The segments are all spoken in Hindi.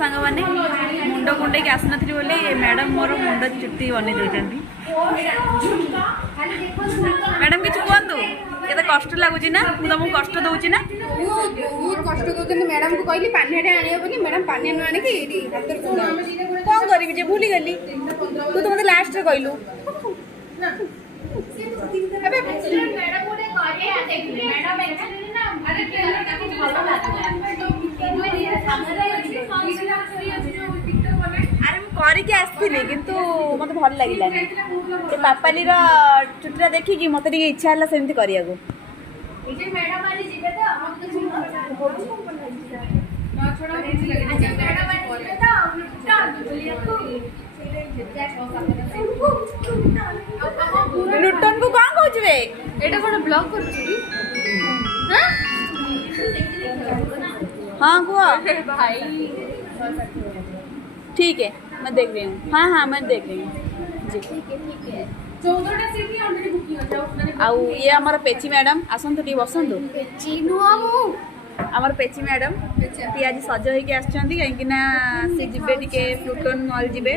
सांग मैंने मुंड कुंडे आस नी बोली मैडम मोर मुंड चुट्टी बन देती। मैडम किसी कहतु केते कष्ट लगुच ना तुमको कष्ट दूची ना बहुत कष्ट दौरान मैडम को कहली पानिया आने मैडम पानिया न आनिकी कौन करी भूली गली तू तो मत लास्ट कहलु अरे करके किंतु मत भल लगे पापाली चुट्टा देखिकी मत इच्छा है सेमती करिया लुटन को कौन कहूँ एटा कौन ब्लॉग कर हाँ कह भाई ठीक है मैं देख रही हूँ। हाँ हाँ मैं देख रही हूँ जी ठीक है 14टा सीट ऑलरेडी बुकिंग हो आउ ये हमारा पेची मैडम आसतु टी बसतु चिनु आमर पेची मैडम टी आज सज होके आसछंती कहीं सी जिबे टिके प्लूटन मॉल जिबे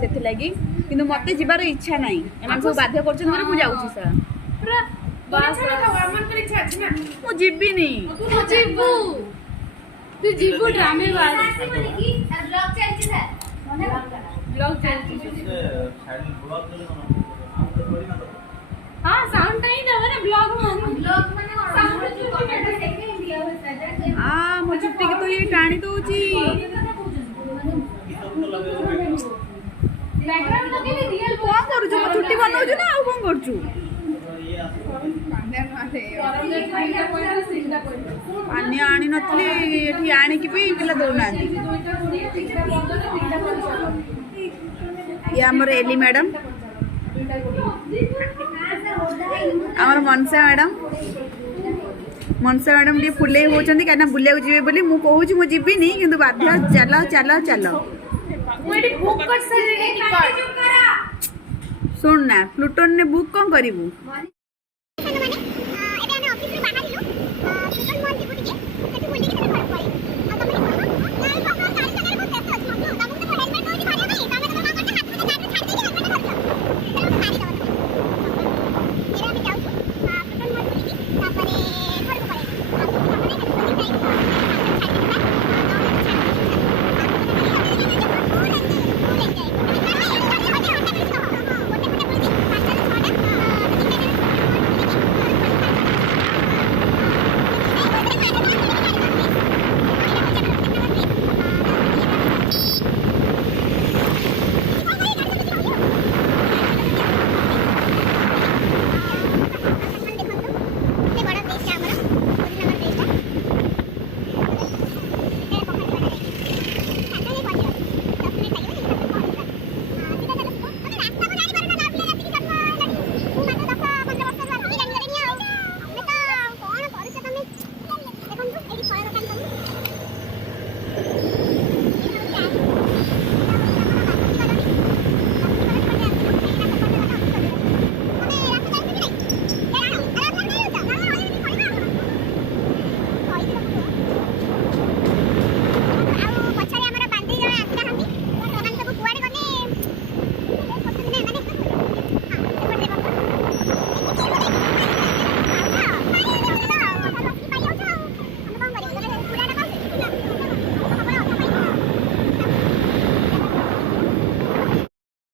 सेथि लागि किंतु मते जिबार इच्छा नाही एमान सब बाध्य करछन मोर पु जाउची सर पूरा बस वर्मन कर इच्छा अछि ना मु जिबिनी तू जिबू तू जिबू ड्रामे वाला की ब्लॉग चलछि सर ब्लॉग चलछि हां साउंड नहीं ना माने ब्लॉग माने साउंड जो सेकंड दिया हो सर आ मो छुट्टी के तो ये टाणी दोची बैकग्राउंड लगे रियल कोन करू जो छुट्टी बनाउ ना आ कोन करछु पानी आनी नथली एठी आनी की भी पिला दौना ये हमर एली मैडम हमर मनसा मैडम टी फुले होचंदी काना बुलिया जिवे बोली मु कहूची मु जिबिनी किंतु बाध्य चलो चलो चलो मुडी बुक कर सरे टिकट सुन ना प्लूटन ने बुक कौन करिवु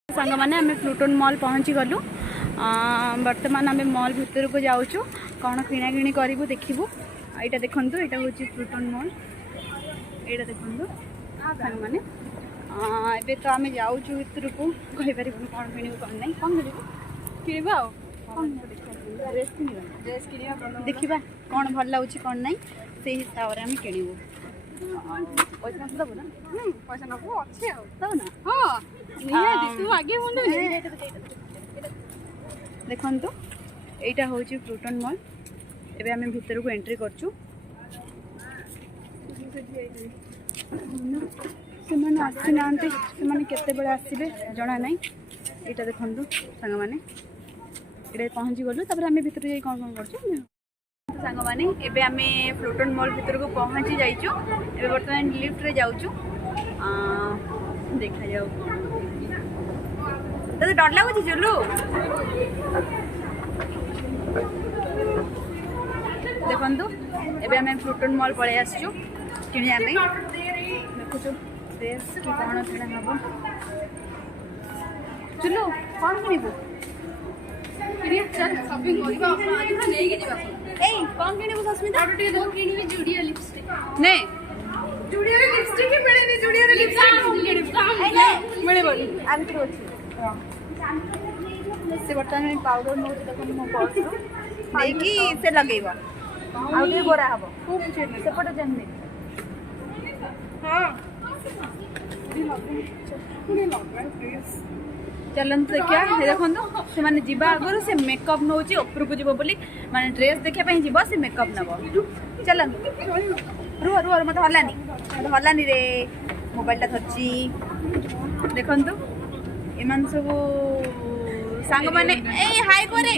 सांग मैंने आम प्लूटन मॉल पहुँची गलु बर्तमान आम मॉल भितर को जाऊँ कौन किना किणी करूँ देखू यहाँ देखु यहाँ हूँ प्लूटन मॉल यहाँ देखु सांग मैंने ए तो आम जाऊँ भितर को कहीपर कौन किणु कौन ना कौन किणवा ड्रेस किणवा देखा कौन भल लगुच कौन ना से हिसाब से आम किणु पैसा दबु ना पैसा नबो अच्छे दबु ना हां निहाती तू आगे मुंड देखंतु एटा होची प्लूटन मॉल एबे आमे भीतर को एंट्री करछु सेमाने आसी नांते सेमाने केते बेले आसीबे जणा नै एटा देखंतु संग माने एडे पहुंची गलु तबरे आमे भीतर जाई कोन कोन करछु सांग माने एबे आमे प्लूटन मॉल भीतर को पहुंची जाइछु एबे वर्तमान लिफ्ट रे जाउछु देखा जाओ तो डर लगुच जुलू देखु एबे आम प्लूटन मॉल पलि आसचु किणिया देखुचु ड्रेस कि कौन किणा हम चुलू कौन किणबू चल शॉपिंग करिबा नहीं के दिबा ए कौन किणबू सस्मिता और टे दो किणबी जूडियो लिपस्टिक ने जूडियो रे लिपस्टिक ही मिले नहीं जूडियो रे लिपस्टिक मिले बोली आंतर अछि से बर्तमान पाउडर नौ देखो मो पर्स लेकी से लगेबो आउ टे गोरा हबो खूब सेपट जन्ने हां चलते देखिया देखो से माने जीवा आगर से मेकअप नौ ऊपर को जीव बोली माने ड्रेस देखा जीव से मेकअप नब चलते रुह रुह मत हलानी रे मोबाइलटा धरची देखु एम सब सांग मैंने हाय करे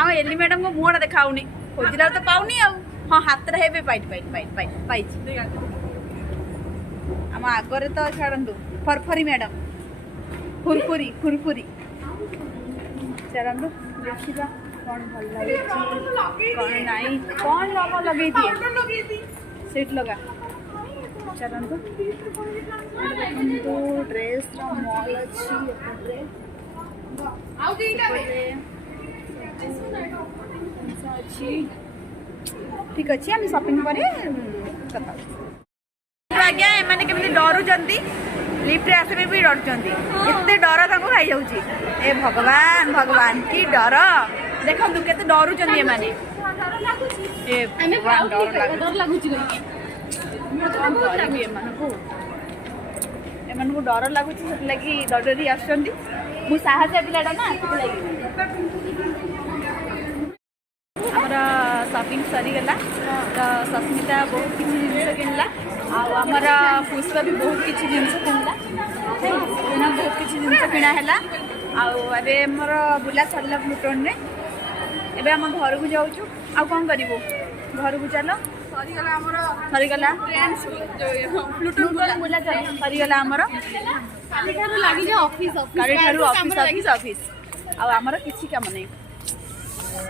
आम एली मैडम को मुहटा देखाऊनी खोजला तो पाऊनी हाँ हाथ रे पाई आम आगरे तो छाड़ू फरफरी मैडम खुरफुरी चलू देखा कौन भल लगे कौन नाई कौन लगे सीट लगा चलतु ड्रेस मॉल अच्छी ठीक अच्छे आम शॉपिंग पर आज्ञा एम केमी डरुंच लिफ्ट आसबे भी डरुंच एत डर खाई जाऊँगी ए भगवान भगवान कि डर देखो के डरुंच एम डर लगुच लगी डरी आसुँच साहसिया पिलाटा ना आमर शॉपिंग सरीगला तो सस्मिता बहुत किसी जिन किणला आमर पुष्पा भी बहुत किसी जिन किणला बहुत किसी जिन किणाला आमर बुला सरला प्लूटन में एबे आम घर को जाऊँ आ कौन करूँ घर को चल सरीगला प्लूटन बुला चल सरीगला आमर लगी ऑफिस ऑफिस ऑफिस आमर किसी काम नहीं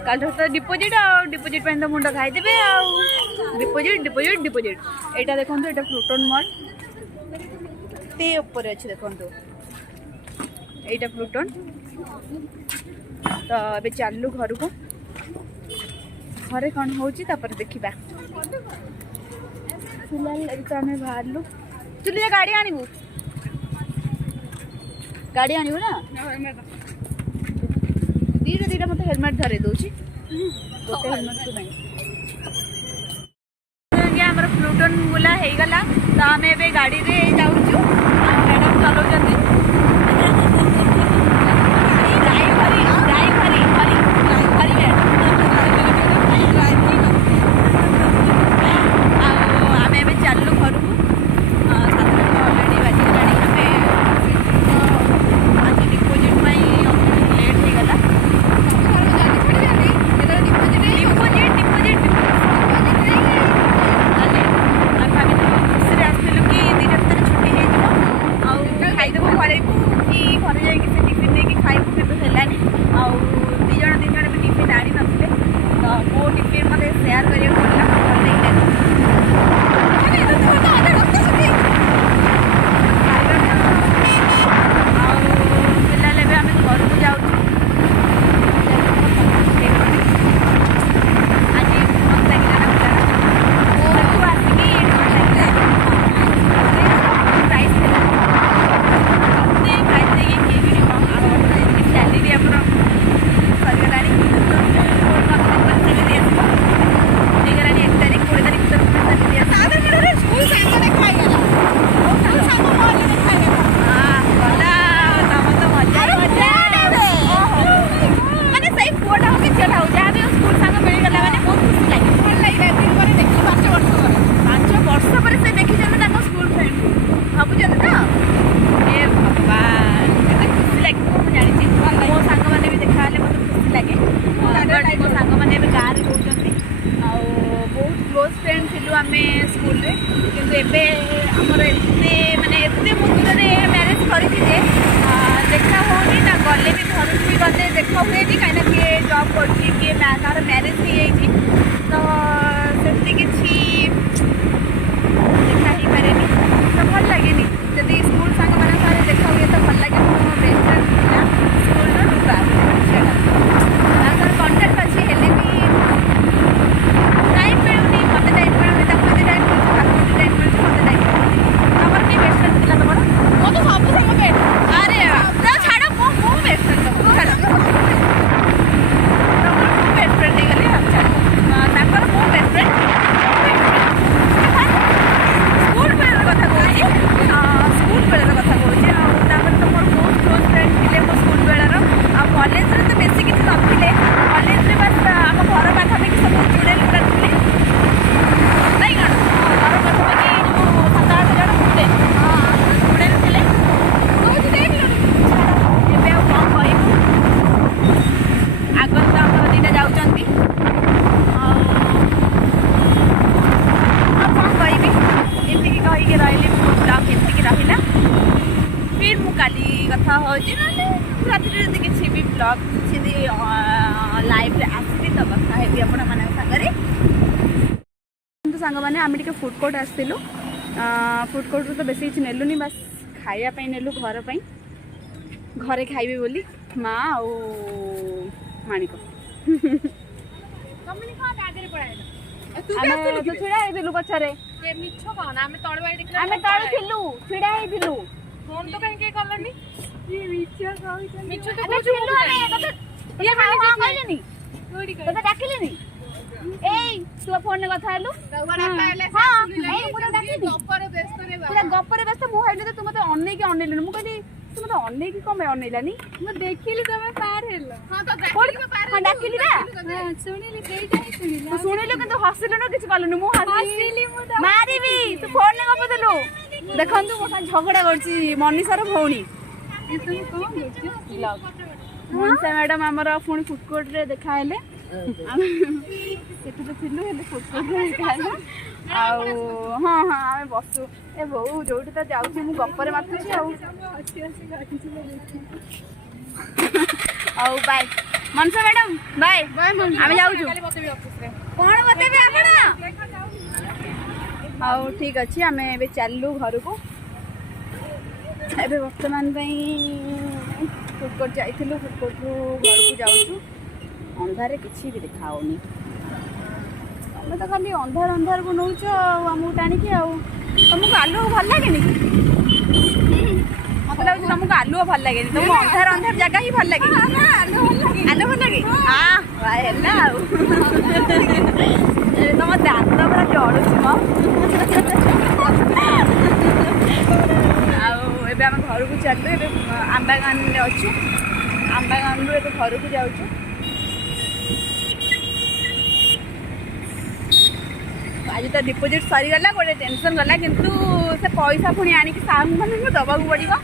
कल तो डिपोजिट डिपोजिट तो मुंड खाईदेवे डिपोजिट डिपोजिट डिपोजिट यहाँ देखो ये प्लूटन मॉल ते ऊपर अच्छे देखो यहाँ प्लूटन तो ये चलू घर को घरे कौन हो देखा फिलहाल तो आम बाहर चुली गाड़ी आणबू गाड़ी आणबू ना दीटा दीटा मत हेलमेट धरे दूसरी गोटे हेलमेट को आमर प्लूटन बुला हो गला तो आम ए गाड़ी रे जाऊँ मैडम चलाऊँ आम ए चलू घर को अलरेडी बाजी आज डिपोजिट लेट हो गला खुशी आसलु कि 2 टा स्कूल रे किंतु एबे हमर एते माने एते मुद्दे मैरेज करी जे देखा होनी ना गले भी घर भी गले देखा हुए नहीं कहीं किए जॉब करछि किए तार मैरेज हो जाइछि तो सेमती किछि देखा ही पारे नहीं तो भल लगे नहीं जदि स्कूल सांग माने सारे देखा हुए तो भल लगे मो बेस्ट फ्रेंड स्कूल रो रुपा ताकर कांटेक्ट अछि हेले भी टाइम मिलुनी मते टाइम मिलुनी ताको दे टाइम मिलुनी मते टाइम तमर की बेस्ट फ्रेंड थिला तमर मो तो सब संग बेस्ट अरे तो छाड़ो मो बेस्ट फ्रेंड तो छाड़ो तमर मो बेस्ट फ्रेंड हे गली हम छाड़ो ताकर मो बेस्ट फ्रेंड स्कूल बेल कथा कहछि स्कूल बेल कथा कहछि आ तापर तमर बहुत क्लोज फ्रेंड थिले मो स्कूल बेलर आ कॉलेज रे तो बेसी किछि नथिले कॉलेज रे बस हम घर पाखा पे सब जुड़े लुड़ा थिले नहीं गण घर पाखा पे जो 7-8 जण थिले जुड़े थिले बहुत देख लो एबे आ कोन कहइबू आगन तो हम दिना जाउचंती कोन कहइबी एति की कहि के रहले ब्लॉग एति की रहिला फिर मु काली कथा हो जे ना रात रे जदी किछि भी ब्लॉग छिदी लाइव रे आसी तो कथा हेबी आपण माने सागरे तो संग माने आमी टिके फूड कोर्ट आस्तिलु फूड कोर्ट तो बेसी किछि नेलुनी बस खाइया पई नेलु घर पई घरे खाइबे बोली माँ और माणिक कम्युनी का आगे पड़ाइला तू आमे तो छिड़ा हेदिलु पछरे के मिछो कोन आमे तळबाई देखला आमे तळ थिलु छिड़ा हेदिलु फोन तो कहीं के करलनी ये मिछो कहै मिछो तो आमे थिलु आमे तते ये माने कहलेनी थोड़ी कर तते डाकिलेनी एई तू फोन ने कथा हेलु तवरा पहले हां सुनी एई पुरा डाकिदी गप्पर व्यस्त रे पूरा गप्पर व्यस्त मु हाइले तू मते अन्ने के अन्नेलु मु कहली तू मते अन्ने की कमे अन्नेलानी मैं देखिली तमे पार हेलो हां तो कोड देखिली पार हां डाकिली ना हां सुनिली केइटा ही सुनिला तू सुनिलु किंतु हसिलु न किछ कलुनी मु हसिली मु मारिबी तू फोन ने गपदलु देखंतु मो सा झगड़ा करछि मनीषा रो भौणी तुम कोन देखियो ब्लॉग मनीषा मैडम हमर फुणी फूड कोर्ट रे देखा हेले सेठु तो थिलु हेले फूड कोर्ट रे देखा हेले आउ हां हां आमे बसु ए बहु जोठी त जाउछि मु गप्परे माथुछि आउ आउ बाय मनीषा मैडम बाय आमे जाउछु कोन बतेबे आपण आउ ठीक अछि आमे एबे चललु घर को एबे वर्तमान फूड कोर्ट जाइथिलु फूड कोर्ट रु घर को जाउछु अंधारे किछि भी देखाओनी तमे तो खाली अंधार अंधार को नौछ आमु टाणी के आउ तुमको आलू भल लागे नी मत लागु तुमको आलू भल लागे नी तुमको अंधार अंधार जगह ही भल लागे आलू भल लागे हां हेला आउ तुम दांत पूरा जड़ुछि म एबे हम घर को चललु एबे आंबागान रे अछि आंबागान रो एबे घर को जाउछु आज तो डिपोजिट सरी गला गोटे टेंशन गला किंतु से पैसा पुणी आनिक साहब मानक दबाक पड़ो